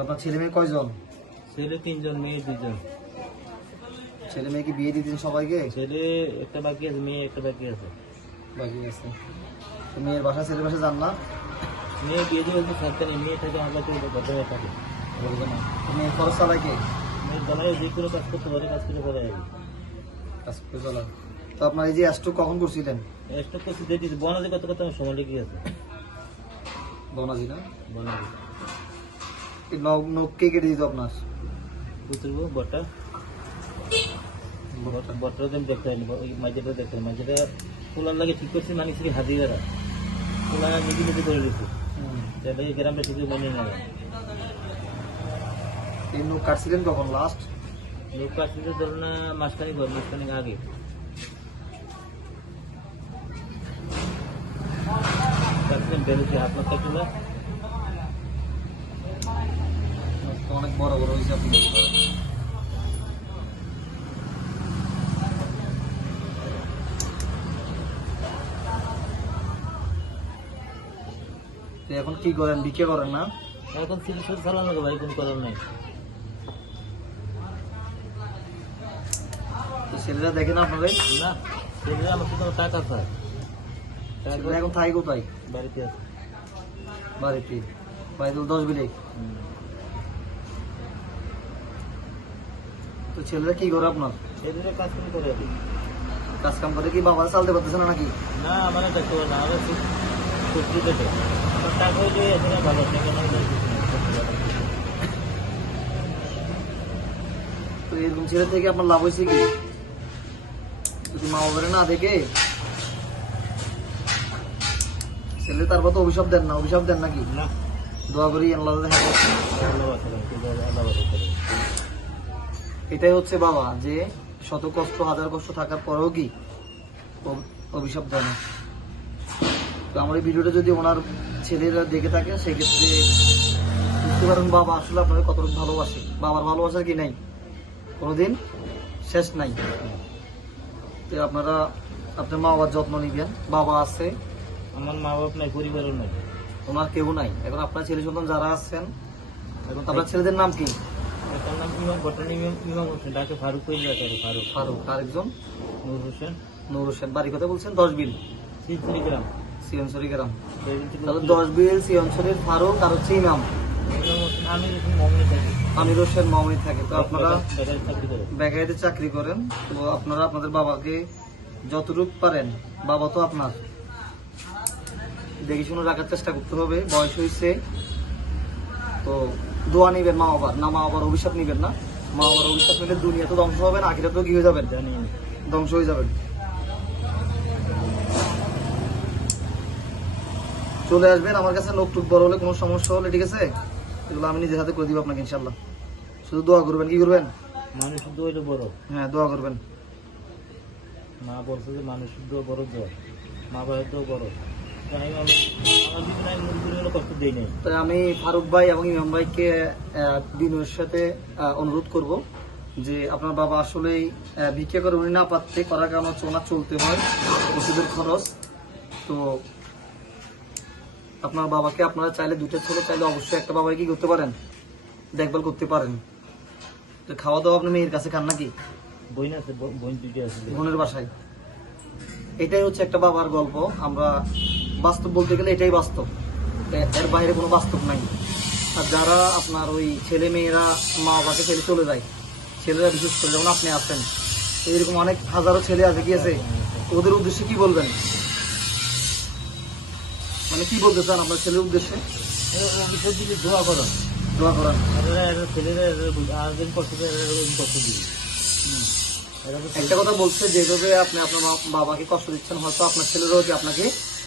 আপনার ছেলে মেয়ে কয়জন? ছেলে 3 জন, মেয়ে 2 জন। ছেলে মেয়ে কি বিয়ে দিতেন সবাইকে? ছেলে একটা বাকি আছে, মেয়ে একটা বাকি আছে। বাকি আছে। তো মেয়ের বাসা ছেলের বাসা যান না? মেয়ে বিয়ে দিয়ে বলতে থাকতে নেই, মেয়ে থাকে আমার কাছে বর্তমানে থাকে। বলবে না। তো মেয়ে খরচ চালায় কে? মেয়ে জানাই যে কোনো কাজ করতে পারে, কাজ করে পরে আসবে। কাজ করে চালায়। তো আপনার এই যে স্ট্রোক কখন করছিলেন? স্টক করছি দিয়ে দিচ্ছি, বনাজি কত কত আমার সময় লেগে গেছে। বনাজি না? বনাজি এই নখ কে কেটে দিত আপনার? বুঝবো বটা বটটা দিন দেখতে হয়নি, ওই মাঝেটা দেখতে হয়। মাঝেটা পোলার লাগে ঠিক করছি, মানে কি হাজিরা পোলা নিজে নিজে করে দিচ্ছি। এই গ্রামটা শুধু মানে না। এই নখ কাটছিলেন কখন লাস্ট? লোক কাটছিল ধরো না মাসখানিক আগে। কাটছিলেন বেরোচ্ছি, হাত মাস কাটছিল। অনেক বড় বড় হয়েছে আপনি। তো এখন কি করেন? বিক্রি করেন না? এখন চিকিৎসা চালানো ভাই, কোনো করার নাই। তো ছেলেরা দেখে না আপনাদের? না, ছেলেরা আমার শুধু টাকা চায়। ছেলেরা এখন থাকে কোথায়? বাড়িতে আছে। বাড়িতে। বাড়িতে 10 বিলে। তো ছেলেরা কি করে আপনার? ছেলেরা কাজ করে করে আর কি। কাজ কাম করে কি বাবা চালতে পারতেছে না নাকি? না, আমার দেখতে পারে না, আমার সত্যি দেখে আমার টাকা হইলে এখানে ভালো টাকা না হলে কিছু না। তো এরকম ছেলে থেকে আপনার লাভ হয়েছে কি? যদি মা বাবারে না দেখে ছেলে তারপর তো অভিশাপ দেন না? অভিশাপ দেন নাকি? না, দোয়া করি আল্লাহ দেখা। আল্লাহ বাঁচাবে, কিন্তু আল্লাহ বাঁচাবে। এটাই হচ্ছে বাবা, যে শত কষ্ট হাজার কষ্ট থাকার পরেও কি অভিশাপ দেয় না। তো আমার এই ভিডিওটা যদি ওনার ছেলেরা দেখে থাকে সেক্ষেত্রে বুঝতে পারেন বাবা আসলে আপনাকে কতটুকু ভালোবাসে। বাবার ভালোবাসা কি নাই, কোনোদিন শেষ নাই। তো আপনারা আপনার মা বাবার যত্ন নিবেন। বাবা আছে, আমার মা বাপ নাই, পরিবারও নাই। ওনার কেউ নাই। এখন আপনার ছেলে সন্তান যারা আছেন, এখন আপনার ছেলেদের নাম কি? তার নাম ইমাম, বর্তমানে ইমাম হোসেন, ডাকে ফারুক কইল ডাকে ফারুক। ফারুক। আরেকজন নূর হোসেন। নূর হোসেন। বাড়ি কথা বলছেন? 10 বিল, শিবপুরি গ্রাম। সিয়নসরি গ্রাম। তাহলে ইমাম 10 বিল সিয়নসরির ফারুক আর হচ্ছে ইমাম হোসেন, আমি যখন মমনি থাকি। আমির হোসেন মামনি থাকে। তো আপনারা বেকার চাকরি করে। বেকারিতে চাকরি করেন। তো আপনারা আপনাদের বাবাকে যতটুকু পারেন, বাবা তো আপনার, দেখে শুনে রাখার চেষ্টা করতে হবে। বয়স হয়েছে তো দোয়া নিবেন মা বাবার, না মা বাবার অভিশাপ নিবেন না। মা বাবার অভিশাপ নিলে দুনিয়া তো ধ্বংস হবেন, আখিরাত তো কি হয়ে যাবেন? জানি না। ধ্বংস হয়ে যাবেন। চলে আসবেন আমার কাছে, লোক টুক বড় হলে কোনো সমস্যা হলে, ঠিক আছে? এগুলো আমি নিজের হাতে করে দিব আপনাকে ইনশাল্লাহ। শুধু দোয়া করবেন। কি করবেন? মানুষ শুদ্ধ হইলে বড়। হ্যাঁ, দোয়া করবেন। মা বলছে যে মানুষ শুদ্ধ বড় দোয়া, মা বাবার তো বড়। তাই আমি আমার জীবনে আমি মুরগির কষ্ট দিই নাই। তাই আমি ফারুক ভাই এবং ইমাম ভাইকে বিনয়ের সাথে অনুরোধ করব যে আপনার বাবা আসলেই ভিক্ষা করে উনি না পাচ্ছে, করার কারণ হচ্ছে ওনার চলতে হয়, ওষুধের খরচ। তো আপনার বাবাকে আপনারা চাইলে, দুটো ছেলে চাইলে অবশ্যই একটা বাবাকে কি করতে পারেন? দেখভাল করতে পারেন। তো খাওয়া দাওয়া আপনি মেয়ের কাছে খান নাকি? বই না আছে, বই দুইটা আছে। বোনের বাসায়। এটাই হচ্ছে একটা বাবার গল্প। আমরা বাস্তব বলতে গেলে এটাই বাস্তব, এর বাইরে কোনো বাস্তব নাই। আর যারা আপনার ওই ছেলে মেয়েরা মা বাবাকে ছেড়ে চলে যায়, ছেলেরা বিশেষ করে যেমন আপনি আছেন, এরকম অনেক হাজারো ছেলে আছে, কি আছে? ওদের উদ্দেশ্যে কি বলবেন? মানে কি বলতে চান আপনার ছেলের উদ্দেশ্যে? বিষয় দিকে দোয়া করো, দোয়া করেন। ছেলেরা আরেকদিন কষ্ট করে কষ্ট দিবি। একটা কথা বলছে, যেভাবে আপনি আপনার বাবাকে কষ্ট দিচ্ছেন, হয়তো আপনার ছেলেরাও যে আপনাকে